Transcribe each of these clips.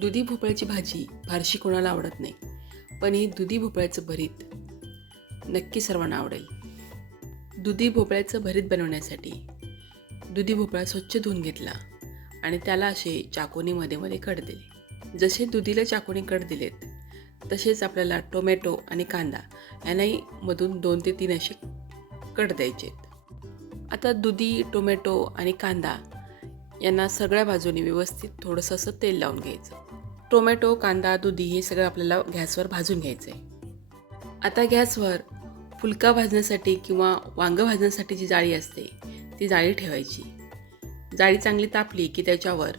दुधी भोपळ्याची भाजी फारशी कोणाला आवडत नाही पण ही दुधी भोपळ्याचं भरीत नक्की सर्वांना आवडेल. दुधी भोपळ्याचं भरीत बनवण्यासाठी दुधी भोपळा स्वच्छ धुवून घेतला आणि त्याला असे चाकोनी मध्ये मध्ये कट दिले. जसे दुधीला चाकोनी कट दिलेत तसेच आपल्याला टोमॅटो आणि कांदा यांनाही मधून दोन ते तीन असे कट द्यायचे आता दुधी टोमॅटो आणि कांदा यांना सगळ्या बाजूने व्यवस्थित थोडंसं असं तेल लावून घ्यायचं. टोमॅटो कांदा दुधी हे सगळं आपल्याला गॅसवर भाजून घ्यायचं आहे आता गॅसवर फुलका भाजण्यासाठी किंवा वांगं भाजण्यासाठी जी जाळी असते ती जाळी ठेवायची. जाळी चांगली तापली की त्याच्यावर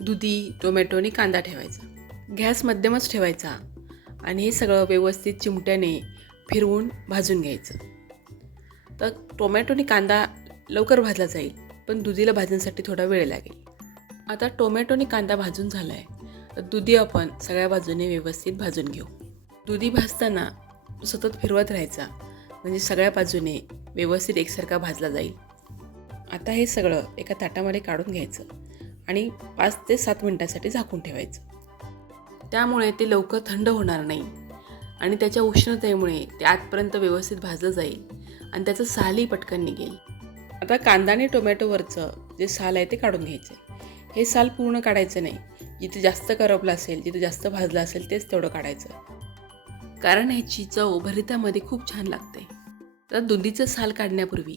दुधी टोमॅटो आणि कांदा ठेवायचा. गॅस मध्यमच ठेवायचा आणि हे सगळं व्यवस्थित चिमट्याने फिरवून भाजून घ्यायचं. तर टोमॅटो आणि कांदा लवकर भाजला जाईल. पण दुधीला भाजण्यासाठी थोडा वेळ लागेल. आता टोमॅटो आणि कांदा भाजून झाला आहे तर दुधी आपण सगळ्या बाजूने व्यवस्थित भाजून घेऊ. दुधी भाजताना सतत फिरवत राहायचा. म्हणजे सगळ्या बाजूने व्यवस्थित एकसारखा भाजला जाईल. आता हे सगळं एका ताटामध्ये काढून घ्यायचं आणि पाच ते सात मिनटासाठी झाकून ठेवायचं. त्यामुळे ते लवकर थंड होणार नाही आणि त्याच्या उष्णतेमुळे ते आतपर्यंत व्यवस्थित भाजलं जाईल आणि त्याचं सालही पटकन निघेल. आता कांदा आणि टोमॅटोवरचं जे साल आहे ते काढून घ्यायचं हे साल पूर्ण काढायचं नाही. जिथे जास्त करपलं असेल जिथे जास्त भाजलं असेल तेच तेवढं काढायचं. कारण ह्याची चव भरितामध्ये खूप छान लागते. तर दुधीचं साल काढण्यापूर्वी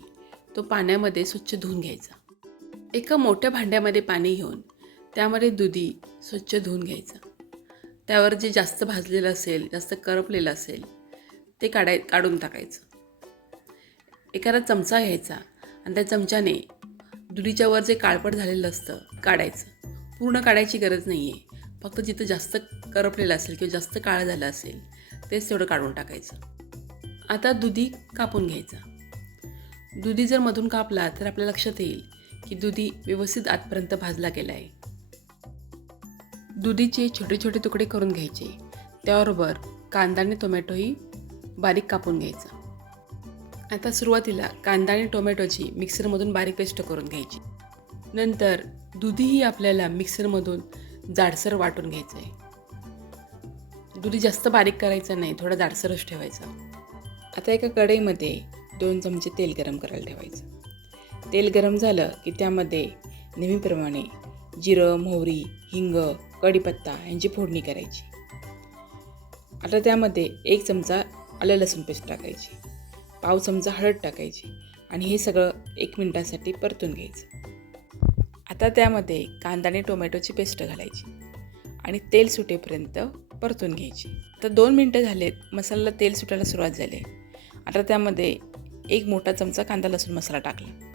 तो पाण्यामध्ये स्वच्छ धुवून घ्यायचा. एका मोठ्या भांड्यामध्ये पाणी घेऊन त्यामध्ये दुधी स्वच्छ धुवून घ्यायचं. त्यावर जे जास्त भाजलेलं असेल जास्त करपलेलं असेल ते काढाय काढून टाकायचं. एखादा चमचा घ्यायचा. आणि त्या चमच्याने दुधीच्या वर जे काळपट झालेलं असतं काढायचं. पूर्ण काढायची गरज नाही आहे फक्त जिथं जास्त करपलेलं असेल किंवा जास्त काळं झालं असेल तेच तेवढं काढून टाकायचं. आता दुधी कापून घ्यायचा. दुधी जर मधून कापला तर आपल्या लक्षात येईल की दुधी व्यवस्थित आतपर्यंत भाजला गेला आहे दुधीचे छोटे छोटे तुकडे करून घ्यायचे. त्याबरोबर कांदा आणि टोमॅटोही बारीक कापून घ्यायचा. आता सुरुवातीला कांदा आणि टोमॅटोची मिक्सरमधून बारीक पेस्ट करून घ्यायची. नंतर दुधीही आपल्याला मिक्सरमधून जाडसर वाटून घ्यायचं आहे दुधी जास्त बारीक करायचं नाही थोडा जाडसरच ठेवायचा. आता एका कढईमध्ये दोन चमचे तेल गरम करायला ठेवायचं. तेल गरम झालं की त्यामध्ये नेहमीप्रमाणे जिरं मोहरी हिंग कढीपत्ता यांची फोडणी करायची. आता त्यामध्ये एक चमचा आलं लसूण पेस्ट टाकायची. पाव चमचा हळद टाकायची आणि हे सगळं एक मिनटासाठी परतून घ्यायचं. आता त्यामध्ये कांदा आणि टोमॅटोची पेस्ट घालायची आणि तेल सुटेपर्यंत परतून घ्यायची. तर दोन मिनटं झालेत मसाल्याला तेल सुटायला सुरुवात झाली आता त्यामध्ये एक मोठा चमचा कांदा लसूण मसाला टाकला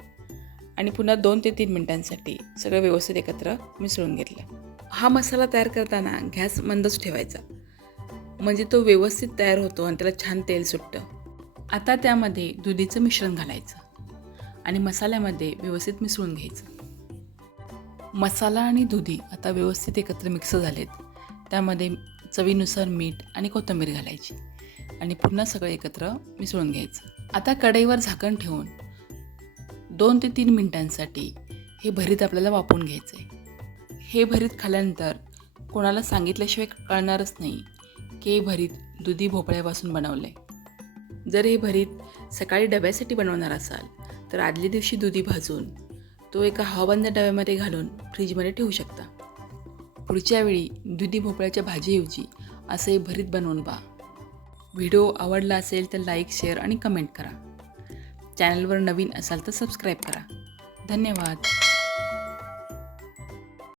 आणि पुन्हा दोन ते तीन मिनटांसाठी सगळं व्यवस्थित एकत्र मिसळून घेतलं. हा मसाला तयार करताना गॅस मंदच ठेवायचा. म्हणजे तो व्यवस्थित तयार होतो आणि त्याला छान तेल सुटतं. आता त्यामध्ये दुधीचं मिश्रण घालायचं आणि मसाल्यामध्ये व्यवस्थित मिसळून घ्यायचं. मसाला आणि दुधी आता व्यवस्थित एकत्र मिक्स झालेत. त्यामध्ये चवीनुसार मीठ आणि कोथिंबीर घालायची आणि पुन्हा सगळं एकत्र मिसळून घ्यायचं. आता कढईवर झाकण ठेवून दोन ते तीन मिनटांसाठी हे भरीत आपल्याला वापरून घ्यायचं आहे हे भरीत खाल्यानंतर कोणाला सांगितल्याशिवाय कळणारच नाही की हे भरीत दुधी भोपळ्यापासून बनवलं आहे जर हे भरीत सकाळी डब्यासाठी बनवणार असाल तर आदल्या दिवशी दुधी भाजून तो एका हवाबंद डब्यामध्ये घालून फ्रीजमध्ये ठेवू शकता. पुढच्या वेळी दुधी भोपळ्याच्या भाजीऐवजी असं हे भरीत बनवून पहा. व्हिडिओ आवडला असेल तर लाईक शेअर आणि कमेंट करा. चॅनलवर नवीन असाल तर सबस्क्राईब करा. धन्यवाद.